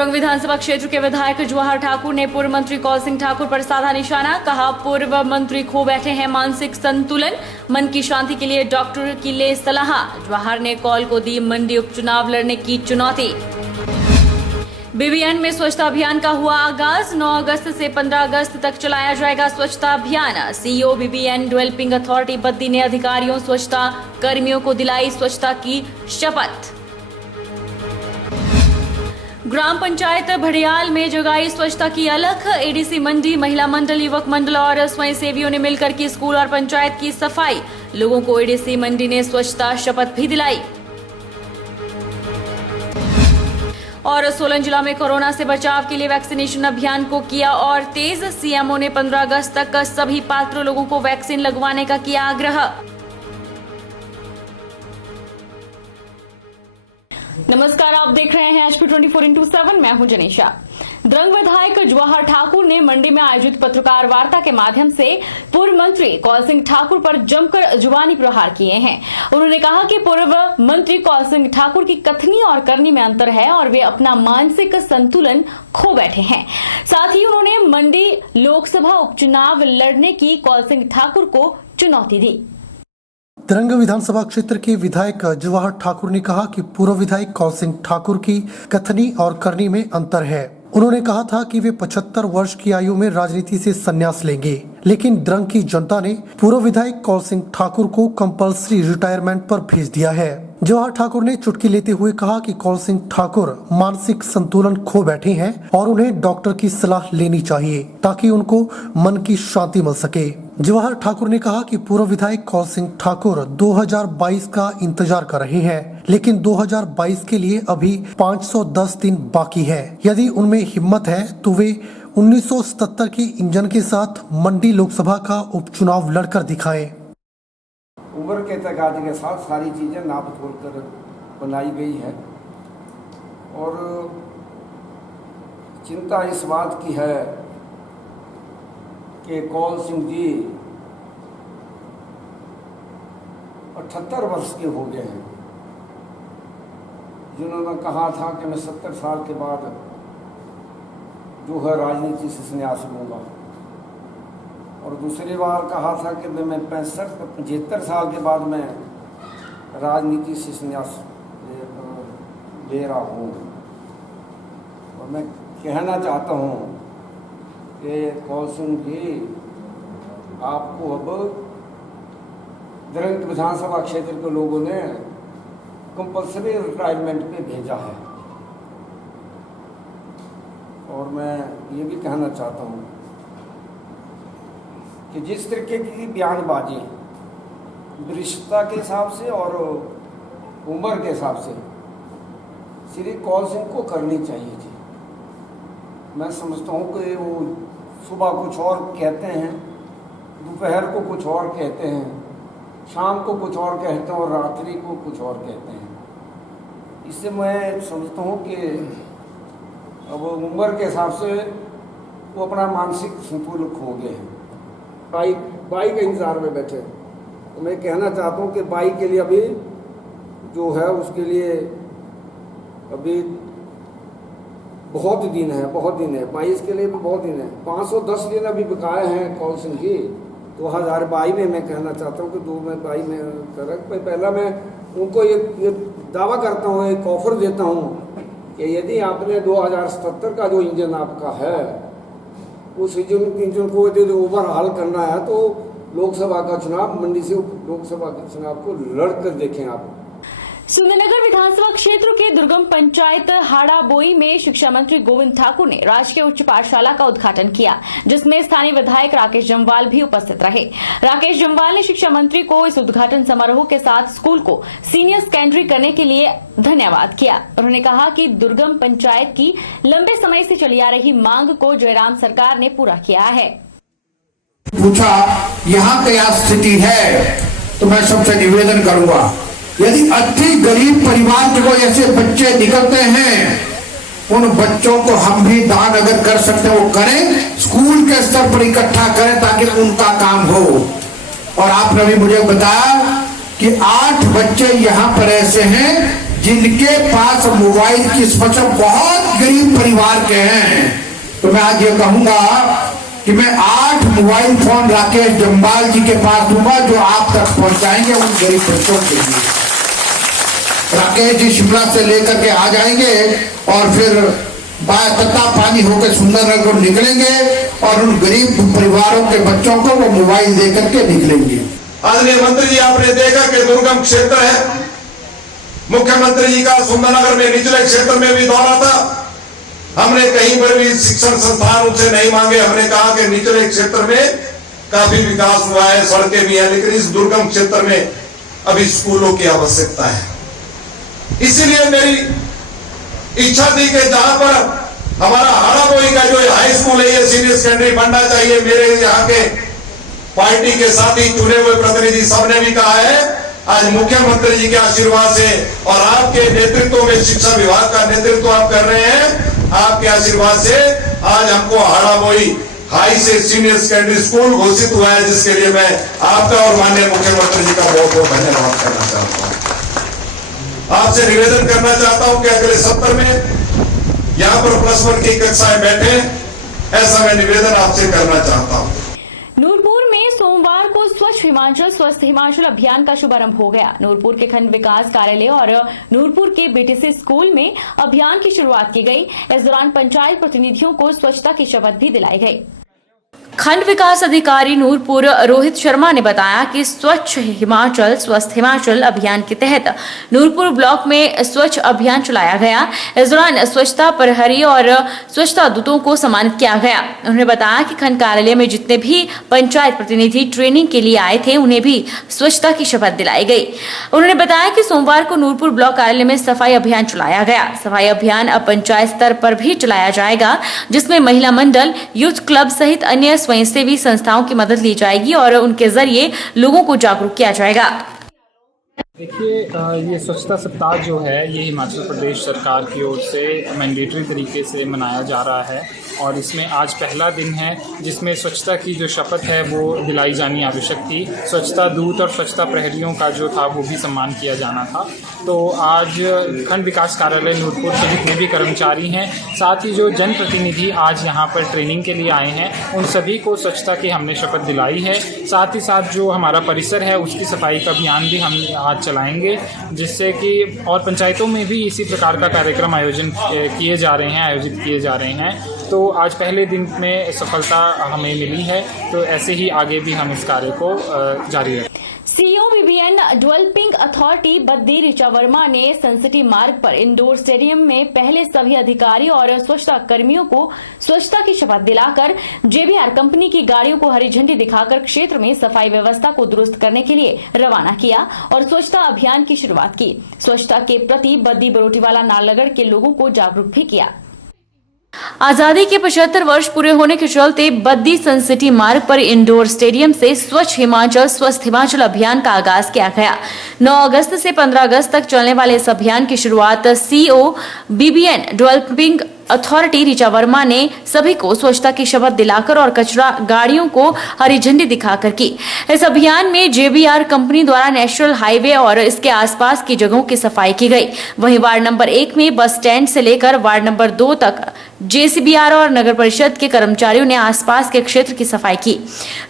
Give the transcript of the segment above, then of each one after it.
द्रंग विधानसभा क्षेत्र के विधायक जवाहर ठाकुर ने पूर्व मंत्री कौल सिंह ठाकुर पर साधा निशाना। कहा, पूर्व मंत्री खो बैठे हैं मानसिक संतुलन, मन की शांति के लिए डॉक्टर की ले सलाह। जवाहर ने कौल को दी मंडी उपचुनाव लड़ने की चुनौती। बीबीएन में स्वच्छता अभियान का हुआ आगाज। 9 अगस्त से 15 अगस्त तक चलाया जाएगा स्वच्छता अभियान। CEO BBN developing authority Baddi ने अधिकारियों स्वच्छता कर्मियों को दिलाई स्वच्छता की शपथ। ग्राम पंचायत भड़ियाल में जगाई स्वच्छता की अलख। एडीसी मंडी, महिला मंडल, युवक मंडल और स्वयंसेवियों ने मिलकर की स्कूल और पंचायत की सफाई। लोगों को एडीसी मंडी ने स्वच्छता शपथ भी दिलाई। और सोलन जिला में कोरोना से बचाव के लिए वैक्सीनेशन अभियान को किया और तेज। सीएमओ ने 15 अगस्त तक सभी पात्र लोगों को वैक्सीन लगवाने का किया आग्रह। नमस्कार, आप देख रहे हैं HP 24x7। मैं हूं जनीशा। द्रंग विधायक जवाहर ठाकुर ने मंडी में आयोजित पत्रकार वार्ता के माध्यम से पूर्व मंत्री कौल सिंह ठाकुर पर जमकर जुबानी प्रहार किए हैं। उन्होंने कहा कि पूर्व मंत्री कौल सिंह ठाकुर की कथनी और करनी में अंतर है और वे अपना मानसिक संतुलन खो बैठे हैं। साथ ही उन्होंने मंडी लोकसभा उपचुनाव लड़ने की कौल सिंह ठाकुर को चुनौती दी। द्रंग विधानसभा क्षेत्र के विधायक जवाहर ठाकुर ने कहा कि पूर्व विधायक कौल सिंह ठाकुर की कथनी और करनी में अंतर है। उन्होंने कहा था कि वे 75 वर्ष की आयु में राजनीति से संन्यास लेंगे, लेकिन द्रंग की जनता ने पूर्व विधायक कौल सिंह ठाकुर को कंपल्सरी रिटायरमेंट पर भेज दिया है। जवाहर ठाकुर ने चुटकी लेते हुए कहा कि कौल सिंह ठाकुर मानसिक संतुलन खो बैठे हैं और उन्हें डॉक्टर की सलाह लेनी चाहिए ताकि उनको मन की शांति मिल सके। जवाहर ठाकुर ने कहा कि पूर्व विधायक कौल सिंह ठाकुर 2022 का इंतजार कर रहे हैं, लेकिन 2022 के लिए अभी 510 दिन बाकी है। यदि उनमें हिम्मत है तो वे 1977 के इंजन के साथ मंडी लोकसभा का उपचुनाव लड़कर दिखाएं। उम्र के तकाजे के साथ सारी चीज़ें नाप तोल कर बनाई गई है और चिंता इस बात की है कि कौल सिंह जी 78 वर्ष के हो गए हैं, जिन्होंने कहा था कि मैं 70 साल के बाद जो है राजनीति से संन्यास लूँगा, और दूसरी बार कहा था कि मैं 75 साल के बाद मैं राजनीति से संन्यास ले रहा हूँ। और मैं कहना चाहता हूँ कि कौल सिंह जी, आपको अब द्रंग विधानसभा क्षेत्र के लोगों ने कंपल्सरी रिटायरमेंट पे भेजा है। और मैं ये भी कहना चाहता हूँ कि जिस तरीके की बयानबाजी वरिष्ठता के हिसाब से और उम्र के हिसाब से श्री कौल सिंह को करनी चाहिए थी। मैं समझता हूँ कि वो सुबह कुछ और कहते हैं, दोपहर को कुछ और कहते हैं, शाम को कुछ और कहते हैं और रात्रि को कुछ और कहते हैं। इससे मैं समझता हूँ कि अब उम्र के हिसाब से वो अपना मानसिक संतुलन खो गए हैं। बाई के इंतजार में बैठे, तो मैं कहना चाहता हूँ कि बाई के लिए अभी जो है उसके लिए अभी बहुत दिन है 22 के लिए भी बहुत दिन है। 510 दिन अभी बकाया हैं कौल सिंह जी 2022 में। मैं कहना चाहता हूँ कि 2022 में कर पहला मैं उनको ये दावा करता हूँ, एक ऑफर देता हूँ कि यदि आपने 2077 का जो इंजन आपका है उस इंजन को यदि ओवरहाल करना है तो लोकसभा का चुनाव, मंडी से लोकसभा के चुनाव को लड़कर देखें आप। सुंदरनगर विधानसभा क्षेत्र के दुर्गम पंचायत हाड़ाबोई में शिक्षा मंत्री गोविंद ठाकुर ने राजकीय उच्च पाठशाला का उद्घाटन किया, जिसमें स्थानीय विधायक राकेश जम्वाल भी उपस्थित रहे। राकेश जम्वाल ने शिक्षा मंत्री को इस उद्घाटन समारोह के साथ स्कूल को सीनियर सेकेंडरी करने के लिए धन्यवाद किया। उन्होंने कहा कि दुर्गम पंचायत की लंबे समय से चली आ रही मांग को जयराम सरकार ने पूरा किया है। पूछा यहाँ क्या स्थिति है, तो मैं सबसे निवेदन करूंगा, यदि अति गरीब परिवार के कोई ऐसे बच्चे निकलते हैं, उन बच्चों को हम भी दान अगर कर सकते हैं वो करें, स्कूल के स्तर पर इकट्ठा करें ताकि उनका काम हो। और आपने भी मुझे बताया कि 8 बच्चे यहाँ पर ऐसे हैं जिनके पास मोबाइल की समस्या बहुत गरीब परिवार के हैं, तो मैं आज ये कहूंगा कि मैं 8 मोबाइल फोन राकेश जम्वाल जी के पास दूंगा, जो आप तक पहुंचाएंगे उन गरीब बच्चों के लिए। राकेश जी शिमला से लेकर के आ जाएंगे और फिर तत्ता पानी होकर सुंदरनगर निकलेंगे और उन गरीब परिवारों के बच्चों को वो मोबाइल देकर के निकलेंगे। आदरणीय मंत्री जी, आपने देखा कि दुर्गम क्षेत्र है। मुख्यमंत्री जी का सुंदरनगर में निचले क्षेत्र में भी दौरा था। हमने कहीं पर भी शिक्षण संस्थान उनसे नहीं मांगे। हमने कहा कि निचले क्षेत्र में काफी विकास हुआ है, सड़कें भी हैं, लेकिन इस दुर्गम क्षेत्र में अभी स्कूलों की आवश्यकता है। इसीलिए मेरी इच्छा थी कि जहां पर हमारा हाड़ाबोई का जो हाई स्कूल है, ये सीनियर सेकेंडरी बनना चाहिए। मेरे यहाँ के पार्टी के साथी चुने हुए प्रतिनिधि सबने भी कहा है, आज मुख्यमंत्री जी के आशीर्वाद से और आपके नेतृत्व में शिक्षा विभाग का नेतृत्व आप कर रहे हैं, आपके आशीर्वाद से आज हमको हाड़ाबोई हाई से सीनियर सेकेंडरी स्कूल घोषित हुआ है, जिसके लिए मैं आपका और माननीय मुख्यमंत्री जी का बहुत बहुत धन्यवाद करना चाहता हूँ। आपसे निवेदन करना चाहता हूं कि अगले सत्र में यहाँ पर +1 की कक्षाएं बैठे, ऐसा मैं निवेदन आपसे करना चाहता हूं। नूरपुर में सोमवार को स्वच्छ हिमाचल स्वस्थ हिमाचल अभियान का शुभारंभ हो गया। नूरपुर के खंड विकास कार्यालय और नूरपुर के बीटीसी स्कूल में अभियान की शुरुआत की गई। इस दौरान पंचायत प्रतिनिधियों को स्वच्छता की शपथ भी दिलाई गई। खंड विकास अधिकारी नूरपुर रोहित शर्मा ने बताया कि स्वच्छ हिमाचल स्वस्थ हिमाचल अभियान के तहत नूरपुर ब्लॉक में स्वच्छ अभियान चलाया गया। इस दौरान स्वच्छता प्रहरी और स्वच्छता दूतों को सम्मानित किया गया। उन्होंने बताया कि खंड कार्यालय में जितने भी पंचायत प्रतिनिधि ट्रेनिंग के लिए आए थे, उन्हें भी स्वच्छता की शपथ दिलाई गई। उन्होंने बताया कि सोमवार को नूरपुर ब्लॉक कार्यालय में सफाई अभियान चलाया गया। सफाई अभियान अब पंचायत स्तर पर भी चलाया जाएगा, जिसमें महिला मंडल, यूथ क्लब सहित अन्य स्वयंसेवी संस्थाओं की मदद ली जाएगी और उनके जरिए लोगों को जागरूक किया जाएगा। देखिए, ये स्वच्छता सप्ताह जो है ये हिमाचल प्रदेश सरकार की ओर से मैंडेटरी तरीके से मनाया जा रहा है और इसमें आज पहला दिन है जिसमें स्वच्छता की जो शपथ है वो दिलाई जानी आवश्यक थी। स्वच्छता दूत और स्वच्छता प्रहरियों का जो था वो भी सम्मान किया जाना था। तो आज खंड विकास कार्यालय नूरपुर के जितने भी कर्मचारी हैं, साथ ही जो जनप्रतिनिधि आज यहाँ पर ट्रेनिंग के लिए आए हैं, उन सभी को स्वच्छता की हमने शपथ दिलाई है। साथ ही साथ जो हमारा परिसर है उसकी सफाई का अभियान भी हम आज चलाएंगे, जिससे कि और पंचायतों में भी इसी प्रकार का कार्यक्रम आयोजित किए जा रहे हैं। तो आज पहले दिन में सफलता हमें मिली है, तो ऐसे ही आगे भी हम इस कार्य को जारी रखें। CEO BBN developing authority Baddi Richa Verma ने सनसिटी मार्ग पर इंडोर स्टेडियम में पहले सभी अधिकारी और स्वच्छता कर्मियों को स्वच्छता की शपथ दिलाकर जेबीआर कंपनी की गाड़ियों को हरी झंडी दिखाकर क्षेत्र में सफाई व्यवस्था को दुरुस्त करने के लिए रवाना किया और स्वच्छता अभियान की शुरुआत की। स्वच्छता के प्रति बद्दी बरोटीवाला नालागढ़ के लोगों को जागरूक भी किया। आजादी के 75 वर्ष पूरे होने के चलते बद्दी सनसिटी मार्ग पर इंडोर स्टेडियम से स्वच्छ हिमाचल स्वस्थ हिमाचल अभियान का आगाज किया गया। 9 अगस्त से 15 अगस्त तक चलने वाले इस अभियान की शुरुआत CEO BBN developing authority Richa Verma ने सभी को स्वच्छता की शपथ दिलाकर और कचरा गाड़ियों को हरी झंडी दिखाकर की। इस अभियान में जेबीआर कंपनी द्वारा नेशनल हाईवे और इसके आसपास की जगहों की सफाई की गई। वहीं वार्ड नंबर 1 में बस स्टैंड से लेकर वार्ड नंबर 2 तक जेसीबीआर और नगर परिषद के कर्मचारियों ने आसपास के क्षेत्र की सफाई की।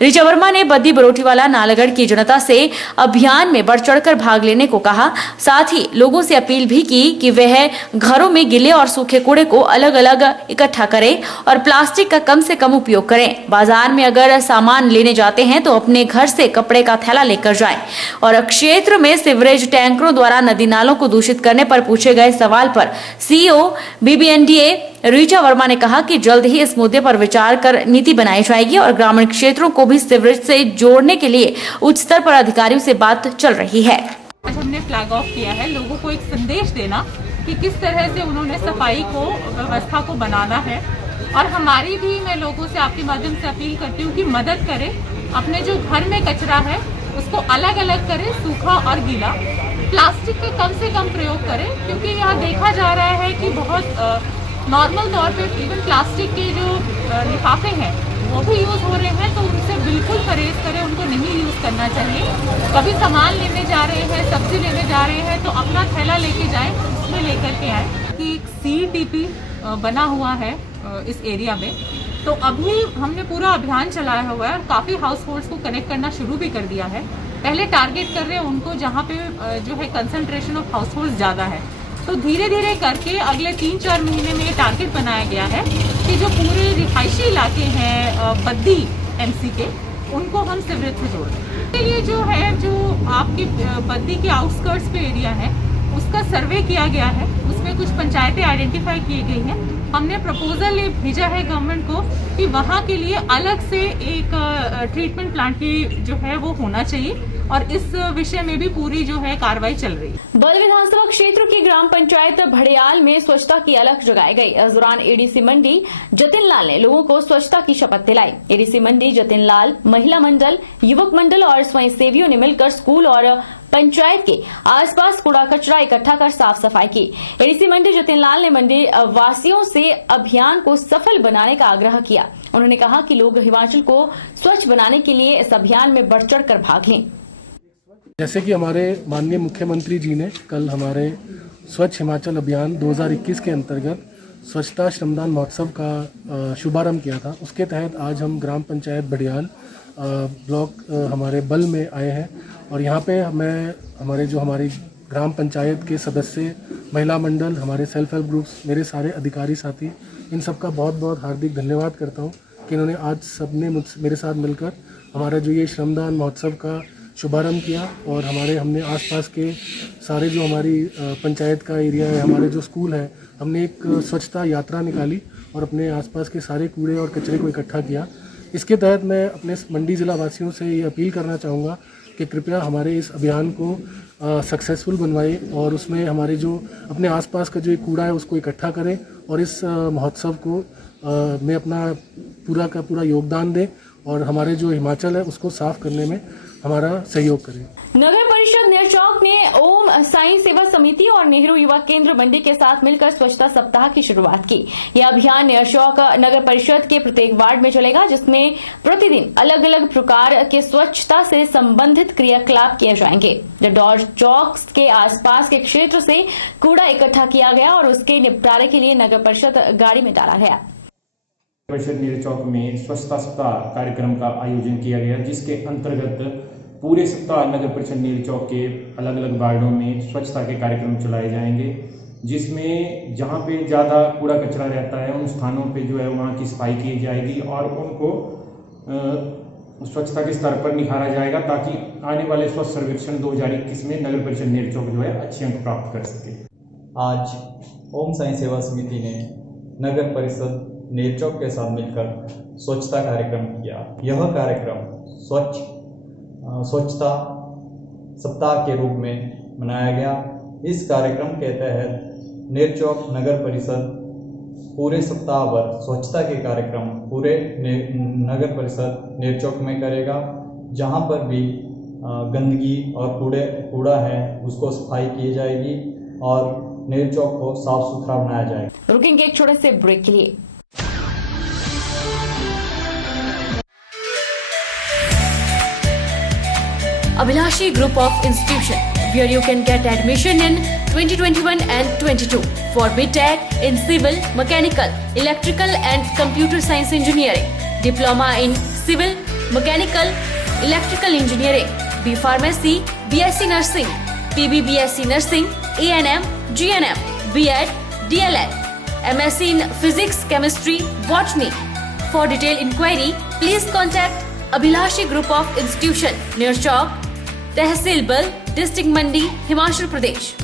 ऋचा वर्मा ने बद्दी बरोटीवाला नालागढ़ की जनता से अभियान में बढ़ चढ़कर भाग लेने को कहा। साथ ही लोगों से अपील भी की कि वह घरों में गीले और सूखे कूड़े को अलग अलग इकट्ठा करें और प्लास्टिक का कम से कम उपयोग करें। बाजार में अगर सामान लेने जाते हैं तो अपने घर से कपड़े का थैला लेकर जाएं। और क्षेत्र में सीवरेज टैंकरों द्वारा नदी नालों को दूषित करने पर पूछे गए सवाल पर सीईओ बीबीएनडीए ऋचा वर्मा ने कहा कि जल्द ही इस मुद्दे पर विचार कर नीति बनाई जाएगी और ग्रामीण क्षेत्रों को भी सीवरेज से जोड़ने के लिए उच्च स्तर पर अधिकारियों से बात चल रही है। आज हमने फ्लैग ऑफ किया है, लोगों को एक संदेश देना कि किस तरह से उन्होंने सफाई को व्यवस्था को बनाना है। और हमारी भी, मैं लोगों से आपके माध्यम से अपील करती हूँ कि मदद करें, अपने जो घर में कचरा है उसको अलग अलग करें, सूखा और गीला। प्लास्टिक का कम से कम प्रयोग करें, क्योंकि यहाँ देखा जा रहा है कि बहुत नॉर्मल तौर पे इवन प्लास्टिक के जो लिफाफे हैं वो भी यूज़ हो रहे हैं, तो उनसे बिल्कुल परहेज करें, उनको नहीं यूज़ करना चाहिए। कभी सामान लेने जा रहे हैं, सब्जी लेने जा रहे हैं तो अपना थैला लेके जाएं, उसमें लेकर के आए। कि CTP बना हुआ है इस एरिया में। तो अभी हमने पूरा अभियान चलाया हुआ है और काफ़ी हाउस होल्ड्स को कनेक्ट करना शुरू भी कर दिया है। पहले टारगेट कर रहे हैं उनको जहाँ पे जो है कंसंट्रेशन ऑफ हाउस होल्ड्स ज़्यादा है। तो धीरे धीरे करके अगले 3-4 महीने में ये टारगेट बनाया गया है कि जो पूरे रिहायशी इलाके हैं बद्दी MC के, उनको हम सीवरेज से जोड़ दें। तो ये जो है, जो आपके बद्दी के आउटस्कर्ट्स पे एरिया है, उसका सर्वे किया गया है। उसमें कुछ पंचायतें आइडेंटिफाई की गई हैं। हमने प्रपोजल ये भेजा है गवर्नमेंट को कि वहाँ के लिए अलग से एक ट्रीटमेंट प्लांट की जो है वो होना चाहिए, और इस विषय में भी पूरी जो है कार्रवाई चल रही है। बल विधानसभा क्षेत्र की ग्राम पंचायत भड़ियाल में स्वच्छता की अलख जगाई गई। इस दौरान एडीसी मंडी जतिन लाल ने लोगों को स्वच्छता की शपथ दिलाई। एडीसी मंडी जतिन लाल, महिला मंडल, युवक मंडल और स्वयंसेवियों ने मिलकर स्कूल और पंचायत के आसपास कूड़ा कचरा इकट्ठा कर साफ सफाई की। एडीसी मंडी जतिन लाल ने मंडी वासियों से अभियान को सफल बनाने का आग्रह किया। उन्होंने कहा कि लोग हिमाचल को स्वच्छ बनाने के लिए इस अभियान में बढ़ चढ़ कर भाग लें। जैसे कि हमारे माननीय मुख्यमंत्री जी ने कल हमारे स्वच्छ हिमाचल अभियान 2021 के अंतर्गत स्वच्छता श्रमदान महोत्सव का शुभारंभ किया था, उसके तहत आज हम ग्राम पंचायत भड़ियाल ब्लॉक हमारे बल में आए हैं और यहाँ पे हमारी ग्राम पंचायत के सदस्य, महिला मंडल, हमारे सेल्फ हेल्प ग्रुप्स, मेरे सारे अधिकारी साथी, इन सब का बहुत बहुत हार्दिक धन्यवाद करता हूँ कि इन्होंने आज सबने मेरे साथ मिलकर हमारा जो ये श्रमदान महोत्सव का शुभारंभ किया। और हमने आसपास के सारे जो हमारी पंचायत का एरिया है, हमारे जो स्कूल है, हमने एक स्वच्छता यात्रा निकाली और अपने आसपास के सारे कूड़े और कचरे को इकट्ठा किया। इसके तहत मैं अपने मंडी ज़िला वासियों से ये अपील करना चाहूँगा कि कृपया हमारे इस अभियान को सक्सेसफुल बनवाएं और उसमें हमारे जो अपने आसपास का जो कूड़ा है उसको इकट्ठा करें और इस महोत्सव को में अपना पूरा का पूरा योगदान दें और हमारे जो हिमाचल है उसको साफ करने में हमारा सहयोग करें। नगर परिषद नेरचौक ने ओम साई सेवा समिति और नेहरू युवा केंद्र मंडी के साथ मिलकर स्वच्छता सप्ताह की शुरुआत की। यह अभियान नेरचौक नगर परिषद के प्रत्येक वार्ड में चलेगा, जिसमें प्रतिदिन अलग अलग प्रकार के स्वच्छता से संबंधित क्रियाकलाप किए जाएंगे। जडौर चौक के आसपास के क्षेत्र से कूड़ा इकट्ठा किया गया और उसके निपटारे के लिए नगर परिषद गाड़ी में डाला गया। परिषद नेरचौक में स्वच्छता सप्ताह कार्यक्रम का आयोजन किया गया, जिसके अंतर्गत पूरे सप्ताह नगर परिषद नेरचौक के अलग अलग वार्डों में स्वच्छता के कार्यक्रम चलाए जाएंगे, जिसमें जहां पे ज़्यादा कूड़ा कचरा रहता है उन स्थानों पे जो है वहां की सफाई की जाएगी और उनको स्वच्छता के स्तर पर निखारा जाएगा, ताकि आने वाले स्वच्छ सर्वेक्षण 2021 में नगर परिषद नेरचौक जो है अच्छे अंक प्राप्त कर सके। आज ओम साई सेवा समिति ने नगर परिषद नेरचौक के साथ मिलकर स्वच्छता कार्यक्रम किया। यह कार्यक्रम स्वच्छता सप्ताह के रूप में मनाया गया। इस कार्यक्रम के तहत नेरचौक नगर परिषद पूरे सप्ताह भर स्वच्छता के कार्यक्रम पूरे नगर परिषद नेरचौक में करेगा। जहां पर भी गंदगी और कूड़ा है उसको सफाई की जाएगी और नेरचौक को साफ सुथरा बनाया जाएगा। रुकेंगे एक छोटे से ब्रेक के लिए। Abhilashi Group of Institution, where you can get admission in 2021 and 22 for BTech in Civil, Mechanical, Electrical and Computer Science Engineering, Diploma in Civil, Mechanical, Electrical Engineering, B Pharmacy, BSc Nursing, PB BSc Nursing, A&M, GNM, B.Ed, DLEd, MSc in Physics, Chemistry, Botany. For detailed inquiry, please contact Abhilashi Group of Institution, Neerchowk, तहसील बल, district मंडी, हिमाचल प्रदेश।